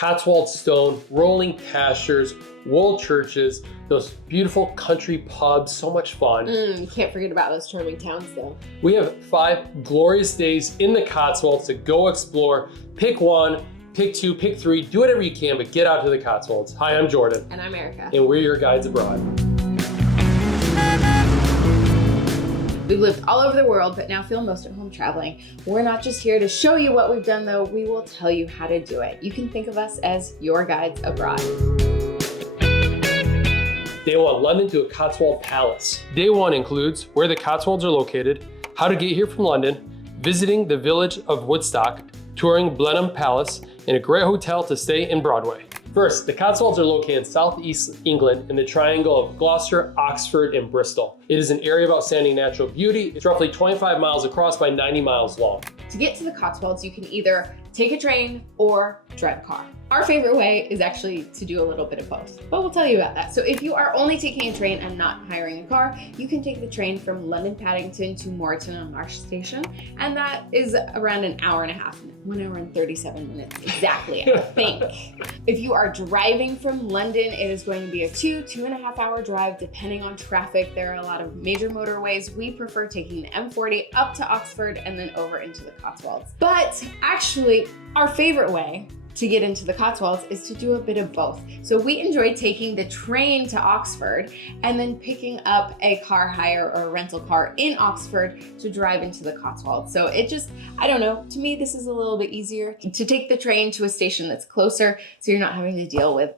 Cotswold stone, rolling pastures, wool churches, those beautiful country pubs, so much fun. You can't forget about those charming towns though. We have 5 glorious days in the Cotswolds to go explore. Pick 1, pick 2, pick 3, do whatever you can, but get out to the Cotswolds. Hi, I'm Jordan. And I'm Erica. And we're your guides abroad. We've lived all over the world, but now feel most at home traveling. We're not just here to show you what we've done though, we will tell you how to do it. You can think of us as your guides abroad. Day 1, London to a Cotswold Palace. Day 1 includes where the Cotswolds are located, how to get here from London, visiting the village of Woodstock, touring Blenheim Palace, and a great hotel to stay in Broadway. First, the Cotswolds are located in southeast England in the triangle of Gloucester, Oxford, and Bristol. It is an area of outstanding natural beauty. It's roughly 25 miles across by 90 miles long. To get to the Cotswolds, you can either take a train or drive a car. Our favorite way is actually to do a little bit of both, but we'll tell you about that. So if you are only taking a train and not hiring a car, you can take the train from London Paddington to Moreton-on-Marsh Station, and that is around an hour and a half, 1 hour and 37 minutes exactly, I think. If you are driving from London, it is going to be a 2.5 hour drive depending on traffic. There are a lot of major motorways. We prefer taking the M40 up to Oxford and then over into the Cotswolds. But actually, our favorite way to get into the Cotswolds is to do a bit of both. So we enjoy taking the train to Oxford and then picking up a car hire or a rental car in Oxford to drive into the Cotswolds. So it just, I don't know, to me this is a little bit easier to take the train to a station that's closer so you're not having to deal with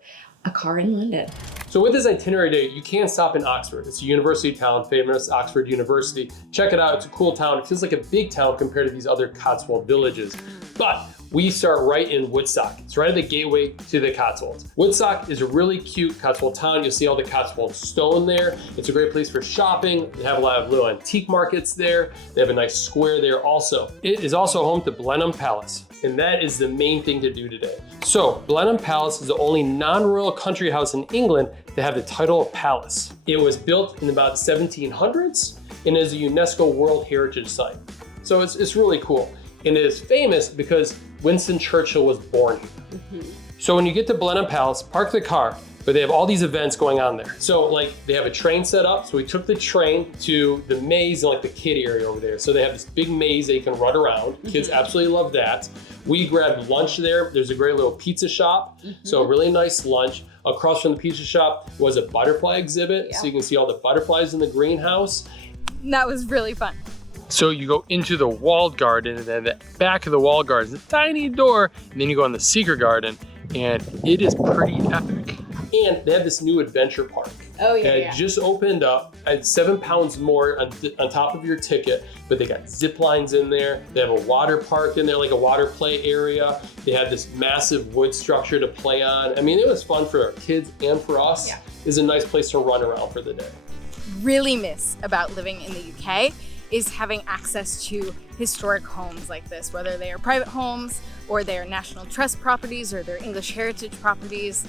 a car in London. So with this itinerary day, you can stop in Oxford. It's a university town, famous Oxford University. Check it out, it's a cool town. It feels like a big town compared to these other Cotswold villages. But we start right in Woodstock. It's right at the gateway to the Cotswolds. Woodstock is a really cute Cotswold town. You'll see all the Cotswold stone there. It's a great place for shopping. They have a lot of little antique markets there. They have a nice square there also. It is also home to Blenheim Palace, and that is the main thing to do today. So Blenheim Palace is the only non-royal country house in England to have the title of palace. It was built in about 1700s and is a UNESCO World Heritage Site. So it's really cool. And it is famous because Winston Churchill was born here. So when you get to Blenheim Palace, park the car, but they have all these events going on there. So like they have a train set up. So we took the train to the maze and like the kid area over there. So they have this big maze that you can run around. Kids absolutely love that. We grabbed lunch there. There's a great little pizza shop. So a really nice lunch. Across from the pizza shop was a butterfly exhibit. So you can see all the butterflies in the greenhouse. That was really fun. So you go into the walled garden, and then the back of the walled garden is a tiny door, and then you go in the secret garden, and it is pretty epic. And they have this new adventure park. Oh yeah, It just opened up at £7 more on top of your ticket, but they got zip lines in there. They have a water park in there, like a water play area. They have this massive wood structure to play on. I mean, it was fun for our kids and for us. Yeah. It's a nice place to run around for the day. Really miss about living in the UK is having access to historic homes like this, whether they are private homes or they are National Trust properties or they're English heritage properties.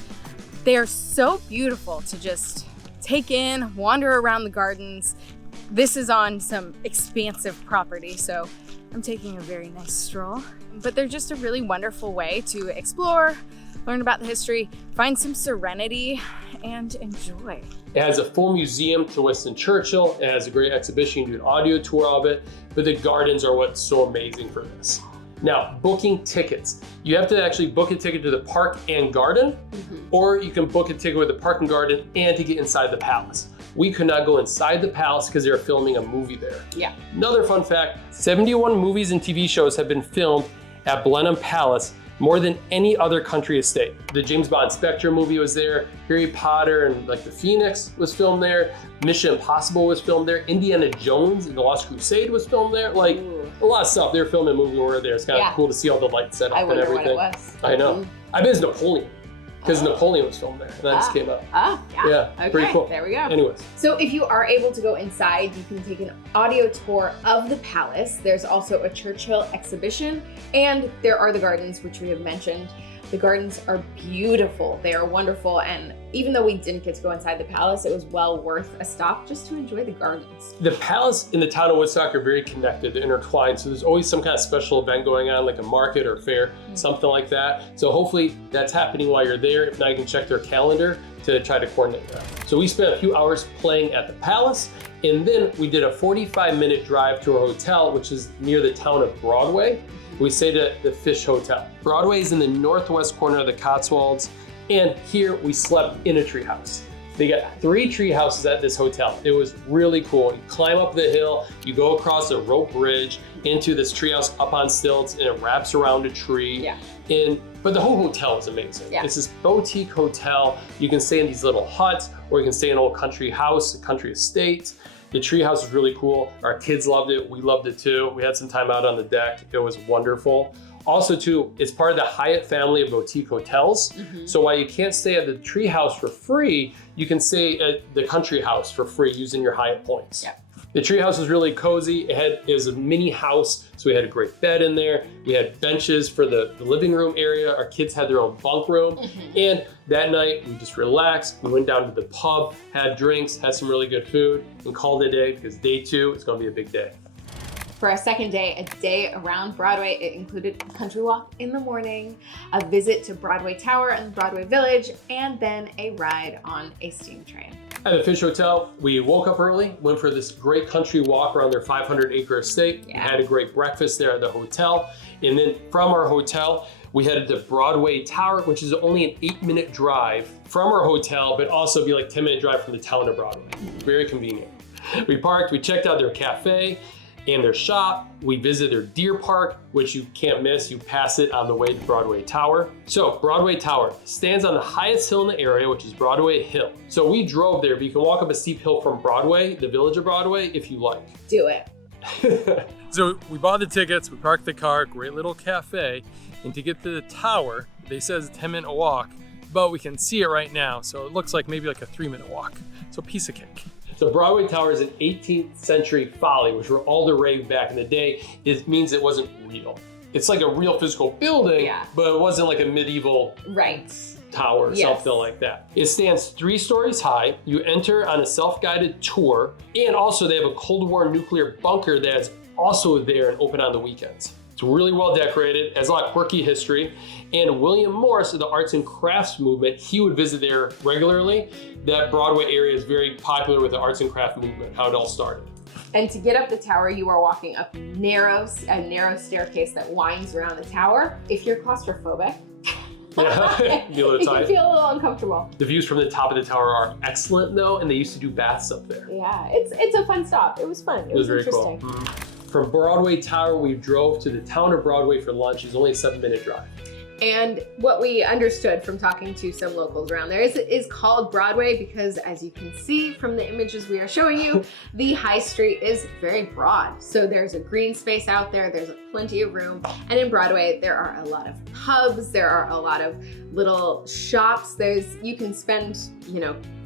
They are so beautiful to just take in, wander around the gardens. This is on some expansive property, so I'm taking a very nice stroll. But they're just a really wonderful way to explore, learn about the history, find some serenity, and enjoy. It has a full museum to Winston Churchill. It has a great exhibition. You can do an audio tour of it, but the gardens are what's so amazing for this. Now, booking tickets. You have to actually book a ticket to the park and garden, or you can book a ticket with the park and garden and to get inside the palace. We could not go inside the palace because they were filming a movie there. Yeah. Another fun fact, 71 movies and TV shows have been filmed at Blenheim Palace, more than any other country estate. The James Bond Spectre movie was there, Harry Potter and like the Phoenix was filmed there, Mission Impossible was filmed there, Indiana Jones and the Lost Crusade was filmed there. Like a lot of stuff. They were filming a movie when we were there. It's kind of cool to see all the lights set up and everything. I wonder what it was. I know. I bet it's Napoleon, because Napoleon was filmed there. And that just came up. Yeah. Okay, pretty cool. There we go. Anyways. So if you are able to go inside, you can take an audio tour of the palace. There's also a Churchill exhibition, and there are the gardens, which we have mentioned. The gardens are beautiful. They are wonderful. And even though we didn't get to go inside the palace, it was well worth a stop just to enjoy the gardens. The palace and the town of Woodstock are very connected, they're intertwined. So there's always some kind of special event going on, like a market or fair, something like that. So hopefully that's happening while you're there. If not, you can check their calendar to try to coordinate that. So we spent a few hours playing at the palace, and then we did a 45-minute drive to our hotel, which is near the town of Broadway. We stayed at the Fish Hotel. Broadway is in the northwest corner of the Cotswolds, and here we slept in a treehouse. They got 3 tree houses at this hotel. It was really cool. You climb up the hill, you go across a rope bridge into this treehouse up on stilts, and it wraps around a tree. Yeah. But the whole hotel is amazing. Yeah. It's this boutique hotel. You can stay in these little huts, or you can stay in an old country house, a country estate. The tree house is really cool. Our kids loved it. We loved it too. We had some time out on the deck. It was wonderful. Also too, it's part of the Hyatt family of boutique hotels. So while you can't stay at the tree house for free, you can stay at the country house for free using your Hyatt points. Yeah. The tree house was really cozy. It was a mini house, so we had a great bed in there. We had benches for the living room area. Our kids had their own bunk room. And that night, we just relaxed. We went down to the pub, had drinks, had some really good food, and called it a day because day 2 is gonna be a big day. For our second day, a day around Broadway, it included a country walk in the morning, a visit to Broadway Tower and Broadway Village, and then a ride on a steam train. At the Fish Hotel, we woke up early, went for this great country walk around their 500-acre estate. Yeah. We had a great breakfast there at the hotel. And then from our hotel, we headed to Broadway Tower, which is only an 8-minute drive from our hotel, but also be like 10-minute drive from the town of Broadway. Very convenient. We parked, we checked out their cafe and their shop. We visited their deer park, which you can't miss. You pass it on the way to Broadway Tower. So Broadway Tower stands on the highest hill in the area, which is Broadway Hill. So we drove there, but you can walk up a steep hill from Broadway, the village of Broadway, if you like. Do it. So we bought the tickets, we parked the car, great little cafe, and to get to the tower, they says a 10-minute walk, but we can see it right now, so it looks like maybe like a 3-minute walk. So piece of cake. So Broadway Tower is an 18th century folly, which were all the rave back in the day. It means it wasn't real. It's like a real physical building, but it wasn't like a medieval tower or something like that. It stands 3 stories high. You enter on a self-guided tour, and also they have a Cold War nuclear bunker that's also there and open on the weekends. It's really well decorated, has a lot of quirky history. And William Morris of the arts and crafts movement, he would visit there regularly. That Broadway area is very popular with the arts and craft movement, how it all started. And to get up the tower, you are walking up a narrow staircase that winds around the tower. If you're claustrophobic, you can feel a little uncomfortable. The views from the top of the tower are excellent though, and they used to do baths up there. Yeah, it's a fun stop. It was fun. It was very interesting. Cool. From Broadway Tower, we drove to the town of Broadway for lunch. It's only a 7-minute drive. And what we understood from talking to some locals around there is called Broadway because, as you can see from the images we are showing you, the high street is very broad. So there's a green space out there, there's plenty of room. And in Broadway, there are a lot of pubs, there are a lot of little shops. You can spend,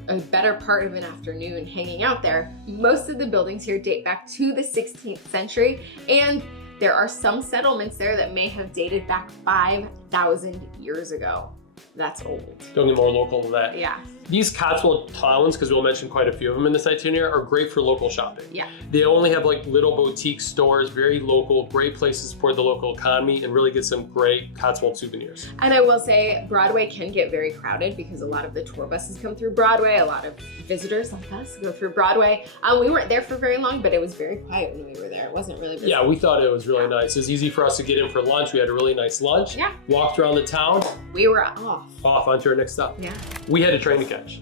a better part of an afternoon hanging out there. Most of the buildings here date back to the 16th century, and there are some settlements there that may have dated back 5,000 years ago. That's old. Don't get more local than that. Yeah. These Cotswold towns, because we'll mention quite a few of them in this itinerary, are great for local shopping. Yeah. They only have like little boutique stores, very local, great places to support the local economy and really get some great Cotswold souvenirs. And I will say Broadway can get very crowded because a lot of the tour buses come through Broadway. A lot of visitors like us go through Broadway. We weren't there for very long, but it was very quiet when we were there. It wasn't really busy. Yeah, we thought it was really nice. It was easy for us to get in for lunch. We had a really nice lunch. Yeah. Walked around the town. We were off. Onto our next stop. Yeah. We had a train to catch.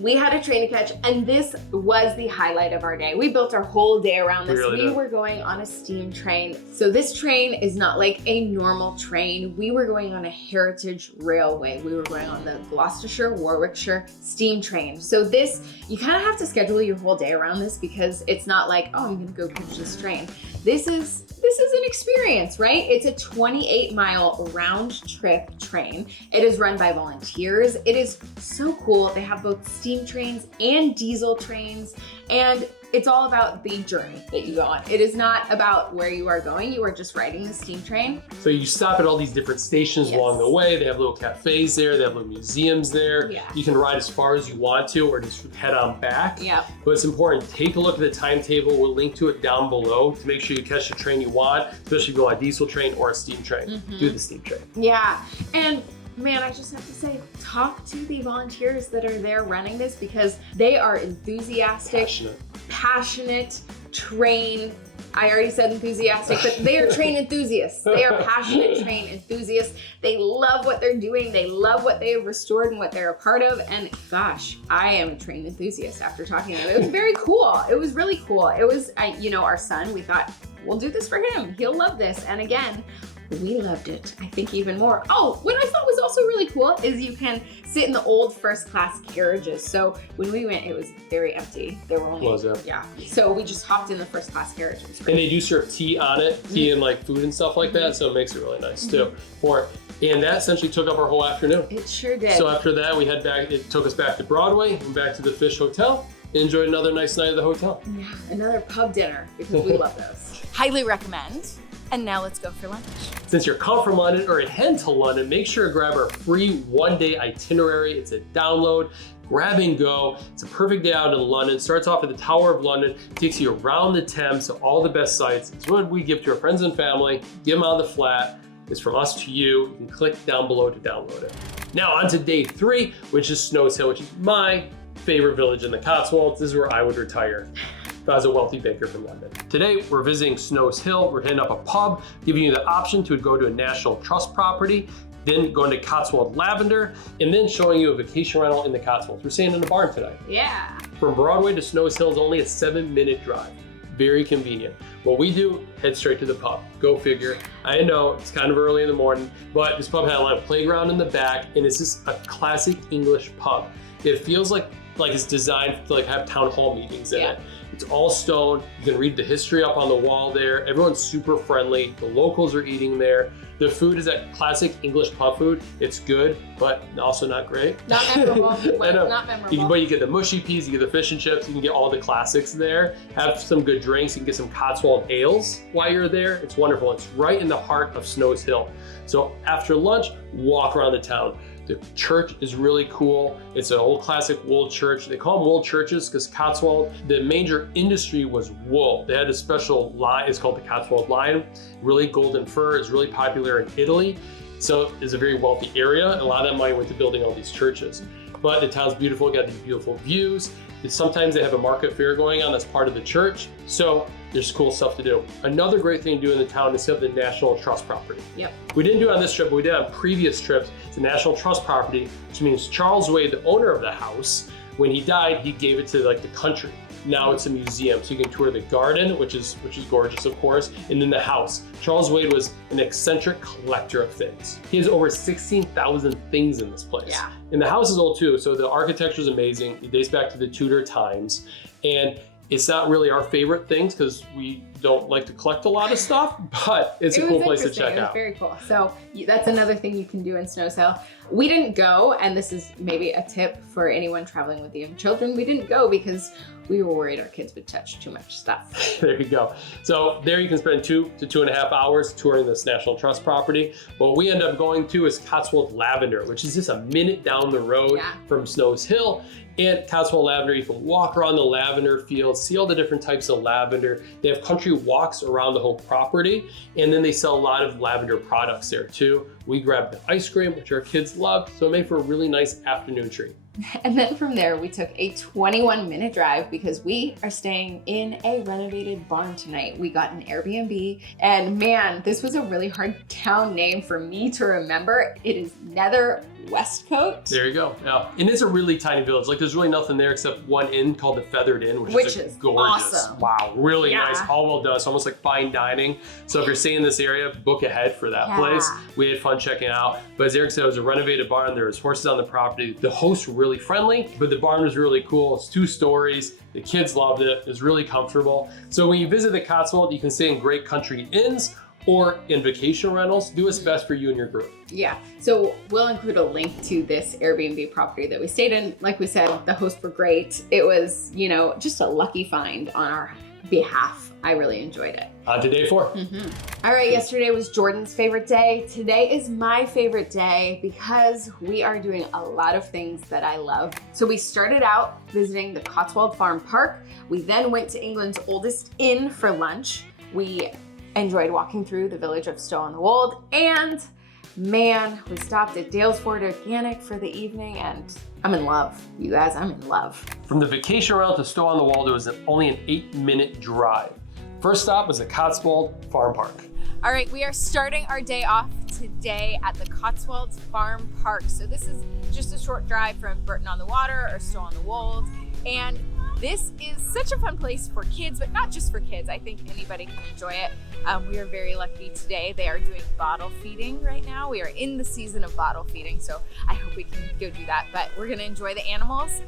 We had a train to catch, and this was the highlight of our day. We built our whole day around this. We were going on a steam train. So this train is not like a normal train. We were going on a heritage railway. We were going on the Gloucestershire, Warwickshire steam train. So this, you kind of have to schedule your whole day around this because it's not like, oh, I'm gonna go catch this train. This is an experience, right? It's a 28-mile round trip train. It is run by volunteers. It is so cool. They have both steam trains and diesel trains. And it's all about the journey that you go on. It is not about where you are going. You are just riding the steam train. So you stop at all these different stations along the way. They have little cafes there. They have little museums there. Yeah. You can ride as far as you want to or just head on back. Yeah. But it's important, take a look at the timetable. We'll link to it down below to make sure you catch the train you want, especially if you go on a diesel train or a steam train. Do the steam train. Yeah. And man, I just have to say, talk to the volunteers that are there running this because they are enthusiastic, passionate, trained. I already said enthusiastic, but they are train enthusiasts. They are passionate train enthusiasts. They love what they're doing. They love what they have restored and what they're a part of. And gosh, I am a train enthusiast after talking to them. It was very cool. It was really cool. It was, our son, we thought, we'll do this for him. He'll love this. And again, we loved it, I think even more. Oh, what I thought was also really cool is you can sit in the old first class carriages. So when we went, it was very empty. There were only, so we just hopped in the first class carriages. And they do serve tea on it, tea and like food and stuff like that. So it makes it really nice too. And that essentially took up our whole afternoon. It sure did. So after that, we head back, it took us back to Broadway and back to the Fish Hotel. Enjoyed another nice night at the hotel. Yeah, another pub dinner because we love those. Highly recommend. And now let's go for lunch. Since you're come from London or head to London, make sure to grab our free one-day itinerary. It's a download, grab and go. It's a perfect day out in London. Starts off at the Tower of London, takes you around the Thames to all the best sites. It's what we give to our friends and family, give them on the flat. It's from us to you. You can click down below to download it. Now on to day 3, which is Snowshill, which is my favorite village in the Cotswolds. This is where I would retire if I was a wealthy baker from London. Today, we're visiting Snowshill. We're hitting up a pub, giving you the option to go to a National Trust property, then going to Cotswold Lavender, and then showing you a vacation rental in the Cotswolds. We're staying in the barn today. Yeah. From Broadway to Snowshill is only a 7-minute drive. Very convenient. What we do, head straight to the pub. Go figure. I know it's kind of early in the morning, but this pub had a lot of playground in the back, and it's just a classic English pub. It feels like it's designed to have town hall meetings in it. It's all stone. You can read the history up on the wall there. Everyone's super friendly. The locals are eating there. The food is that classic English pub food. It's good, but also not great. Not memorable. Not memorable. But you get the mushy peas, you get the fish and chips, you can get all the classics there. Have some good drinks. You can get some Cotswold ales while you're there. It's wonderful. It's right in the heart of Snowshill. So after lunch, walk around the town. The church is really cool. It's an old classic wool church. They call them wool churches because Cotswold, the major industry was wool. They had a special line, it's called the Cotswold line. Really golden fur is really popular in Italy. So it's a very wealthy area. And a lot of that money went to building all these churches. But the town's beautiful, got these beautiful views. Sometimes they have a market fair going on that's part of the church. So there's cool stuff to do. Another great thing to do in the town is have the National Trust property. Yep. We didn't do it on this trip, but we did on previous trips. It's a National Trust property, which means Charles Wade, the owner of the house, when he died, he gave it to the country. Now it's a museum, so you can tour the garden, which is gorgeous, of course, and then the house. Charles Wade was an eccentric collector of things. He has over 16,000 things in this place. Yeah. And the house is old too, so the architecture is amazing. It dates back to the Tudor times, and it's not really our favorite things because we don't like to collect a lot of stuff, but it's a cool place to check out. It was very cool. So that's another thing you can do in Snowshill. We didn't go, and this is maybe a tip for anyone traveling with young children. We didn't go because we were worried our kids would touch too much stuff. There you go. So there you can spend 2 to 2.5 hours touring this National Trust property. What we end up going to is Cotswold Lavender, which is just a minute down the road from Snowshill. And Cotswold Lavender, you can walk around the lavender fields, see all the different types of lavender. They have country walks around the whole property, and then they sell a lot of lavender products there too. We grabbed the ice cream, which our kids loved, so it made for a really nice afternoon treat. And then from there, we took a 21-minute drive because we are staying in a renovated barn tonight. We got an Airbnb, and man, this was a really hard town name for me to remember. It is Nether, Westcote. There you go. Yeah. And it's a really tiny village. There's really nothing there except one inn called the Feathered Inn, which is gorgeous. Awesome. Wow, really nice. All well done. It's almost like fine dining. So if you're staying in this area, book ahead for that place. We had fun checking it out. But as Eric said, it was a renovated barn. There was horses on the property. The hosts were really friendly, but the barn was really cool. It's 2 stories. The kids loved it. It was really comfortable. So when you visit the Cotswold, you can stay in great country inns, or in vacation rentals, do what's best for you and your group. Yeah, so we'll include a link to this Airbnb property that we stayed in. Like we said, the hosts were great. It was, you know, just a lucky find on our behalf. I really enjoyed it. On to day 4. All right, yesterday was Jordan's favorite day. Today is my favorite day because we are doing a lot of things that I love. So we started out visiting the Cotswold Farm Park. We then went to England's oldest inn for lunch. We enjoyed walking through the village of Stow-on-the-Wold, and man, we stopped at Dalesford Organic for the evening, and I'm in love. You guys, I'm in love. From the vacation rental to Stow-on-the-Wold, it was only an 8-minute drive. First stop was the Cotswold Farm Park. All right, we are starting our day off today at the Cotswolds Farm Park. So this is just a short drive from Burton-on-the-Water or Stow-on-the-Wold. And this is such a fun place for kids, but not just for kids. I think anybody can enjoy it. We are very lucky today. They are doing bottle feeding right now. We are in the season of bottle feeding, so I hope we can go do that. But we're gonna enjoy the animals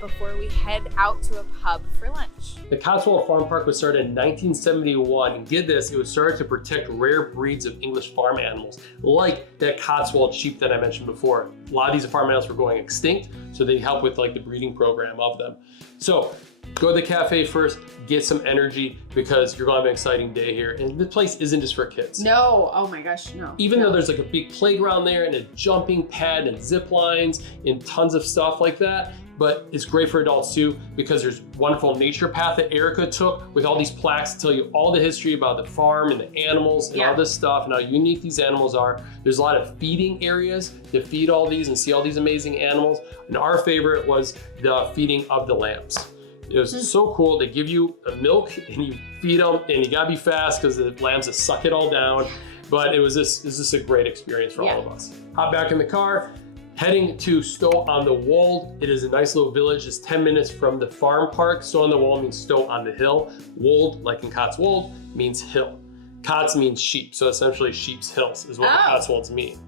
before we head out to a pub for lunch. The Cotswold Farm Park was started in 1971, and get this, it was started to protect rare breeds of English farm animals, like that Cotswold sheep that I mentioned before. A lot of these farm animals were going extinct, so they help with like the breeding program of them. So go to the cafe first, get some energy, because you're gonna have an exciting day here. And this place isn't just for kids. No, oh my gosh, no. Even though there's like a big playground there and a jumping pad and zip lines and tons of stuff like that, but it's great for adults too, because there's wonderful nature path that Erica took with all these plaques to tell you all the history about the farm and the animals and all this stuff and how unique these animals are. There's a lot of feeding areas to feed all these and see all these amazing animals. And our favorite was the feeding of the lambs. It was so cool. They give you a milk and you feed them, and you gotta be fast because the lambs just suck it all down. But it was just a great experience for all of us. Hop back in the car, heading to Stow-on-the-Wold. It is a nice little village. It's 10 minutes from the farm park. Stow-on-the-Wold means Stow on the hill. Wold, like in Cotswold, means hill. Cots means sheep, so essentially sheep's hills is what the Cotswolds mean.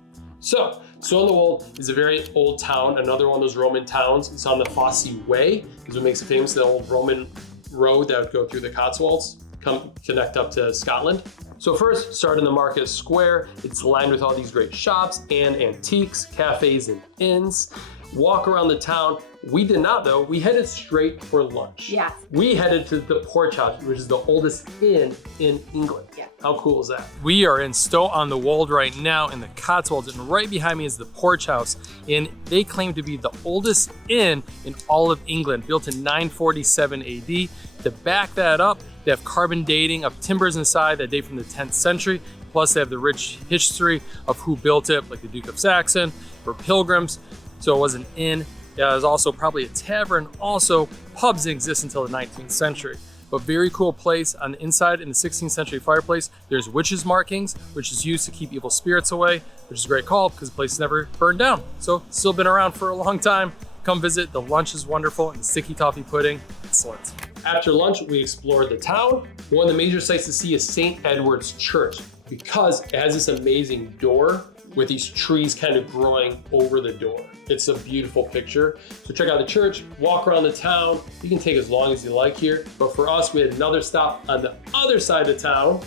So, Stow-on-the-Wold is a very old town, another one of those Roman towns. It's on the Fosse Way, is what makes it famous, the old Roman road that would go through the Cotswolds, connect up to Scotland. So first, start in the market square. It's lined with all these great shops and antiques, cafes and inns. Walk around the town. We did not though, we headed straight for lunch. Yeah. We headed to the Porch House, which is the oldest inn in England. Yeah. How cool is that? We are in Stow-on-the-Wold right now in the Cotswolds, and right behind me is the Porch House, and they claim to be the oldest inn in all of England, built in 947 AD. To back that up, they have carbon dating of timbers inside that date from the 10th century, plus they have the rich history of who built it, like the Duke of Saxon, for pilgrims. So it was an inn. Yeah, there's also probably a tavern. Also, pubs didn't exist until the 19th century. But very cool place. On the inside, in the 16th century fireplace, there's witches' markings, which is used to keep evil spirits away, which is a great call because the place never burned down. So still been around for a long time. Come visit. The lunch is wonderful, and the sticky toffee pudding, excellent. After lunch, we explored the town. One of the major sights to see is St. Edward's Church, because it has this amazing door with these trees kind of growing over the door. It's a beautiful picture. So check out the church, walk around the town. You can take as long as you like here. But for us, we had another stop on the other side of town.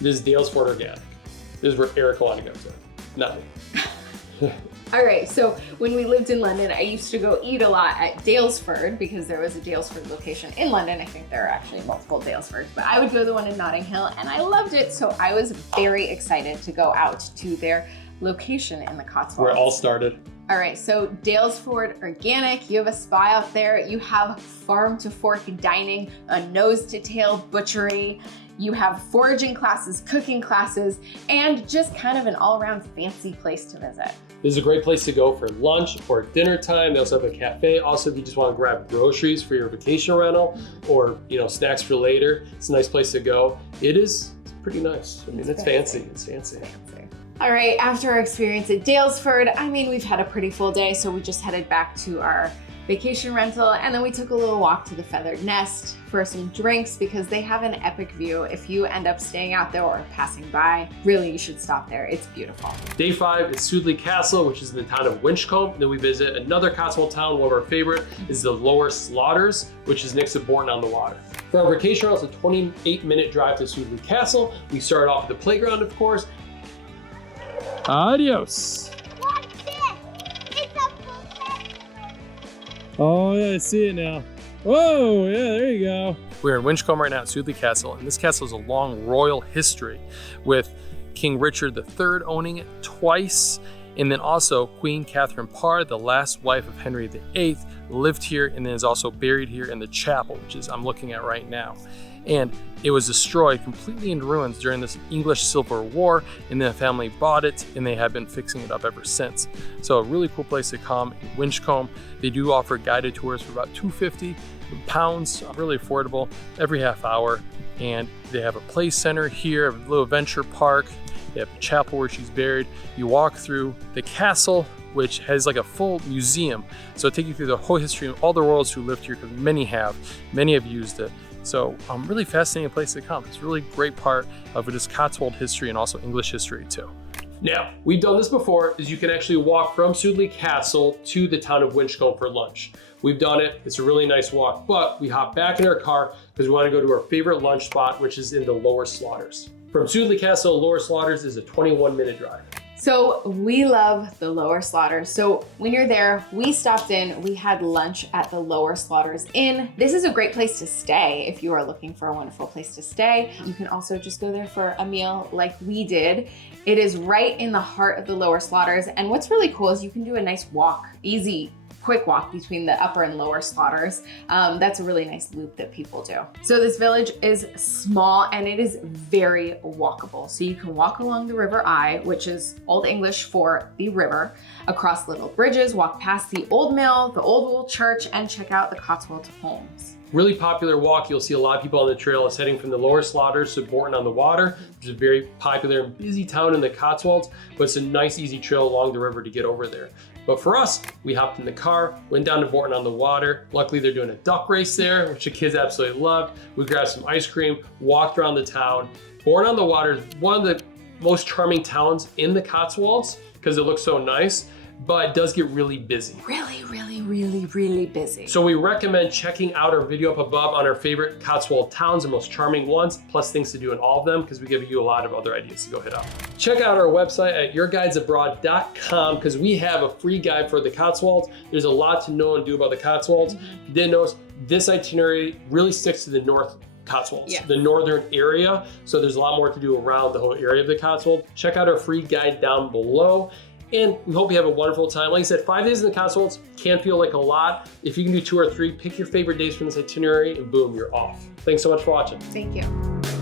This is Dalesford Organic. This is where Eric wanted to go to, not me. All right, so when we lived in London, I used to go eat a lot at Dalesford because there was a Dalesford location in London. I think there are actually multiple Dalesfords, but I would go to the one in Notting Hill and I loved it. So I was very excited to go out to their location in the Cotswolds. Where it all started. All right, so Dalesford Organic, you have a spa out there. You have farm to fork dining, a nose to tail butchery. You have foraging classes, cooking classes, and just kind of an all-around fancy place to visit. This is a great place to go for lunch or dinner time. They also have a cafe. Also, if you just want to grab groceries for your vacation rental or snacks for later, it's a nice place to go. It's pretty nice. I mean, it's fancy. It's fancy. All right, after our experience at Dalesford, we've had a pretty full day, so we just headed back to our vacation rental, and then we took a little walk to the Feathered Nest for some drinks because they have an epic view. If you end up staying out there or passing by, really you should stop there. It's beautiful. Day 5 is Sudeley Castle, which is in the town of Winchcombe. Then we visit another Cotswold town. One of our favorite is the Lower Slaughters, which is next to Bourton-on-the-Water. For our vacation, it's a 28-minute drive to Sudeley Castle. We start off at the playground, of course. Adios. Watch this! It's a professional! Oh yeah, I see it now. Whoa, yeah, there you go. We're in Winchcombe right now at Sudeley Castle, and this castle has a long royal history with King Richard III owning it twice, and then also Queen Catherine Parr, the last wife of Henry VIII, lived here and then is also buried here in the chapel, which is I'm looking at right now. And it was destroyed completely in ruins during this English Civil War, and then the family bought it and they have been fixing it up ever since. So a really cool place to come in Winchcombe. They do offer guided tours for about £250, really affordable, every half hour. And they have a play center here, a little adventure park. They have a chapel where she's buried. You walk through the castle, which has like a full museum. So it'll take you through the whole history of all the royals who lived here, because many have used it. So really fascinating place to come. It's a really great part of just Cotswold history and also English history too. Now, we've done this before, is you can actually walk from Sudeley Castle to the town of Winchcombe for lunch. We've done it, it's a really nice walk, but we hop back in our car because we want to go to our favorite lunch spot, which is in the Lower Slaughters. From Sudeley Castle, Lower Slaughters is a 21-minute drive. So we love the Lower Slaughters. So when you're there, we stopped in, we had lunch at the Lower Slaughters Inn. This is a great place to stay if you are looking for a wonderful place to stay. You can also just go there for a meal like we did. It is right in the heart of the Lower Slaughters. And what's really cool is you can do a nice walk, easy, quick walk between the upper and lower slaughters. That's a really nice loop that people do. So this village is small and it is very walkable. So you can walk along the River Eye, which is Old English for the river, across little bridges, walk past the old mill, the old wool church, and check out the Cotswold homes. Really popular walk. You'll see a lot of people on the trail is heading from the Lower Slaughters to Bourton-on-the-Water, which is a very popular and busy town in the Cotswolds, but it's a nice easy trail along the river to get over there. But for us, we hopped in the car, went down to Bourton-on-the-Water. Luckily, they're doing a duck race there, which the kids absolutely loved. We grabbed some ice cream, walked around the town. Bourton-on-the-Water is one of the most charming towns in the Cotswolds because it looks so nice, but it does get really busy. Really busy. So we recommend checking out our video up above on our favorite Cotswold towns, the most charming ones, plus things to do in all of them, because we give you a lot of other ideas to go hit up. Check out our website at yourguidesabroad.com because we have a free guide for the Cotswolds. There's a lot to know and do about the Cotswolds. If you didn't notice, this itinerary really sticks to the North Cotswolds, the northern area. So there's a lot more to do around the whole area of the Cotswold. Check out our free guide down below. And we hope you have a wonderful time. Like I said, 5 days in the Cotswolds can feel like a lot. If you can do 2 or 3, pick your favorite days from this itinerary and boom, you're off. Thanks so much for watching. Thank you.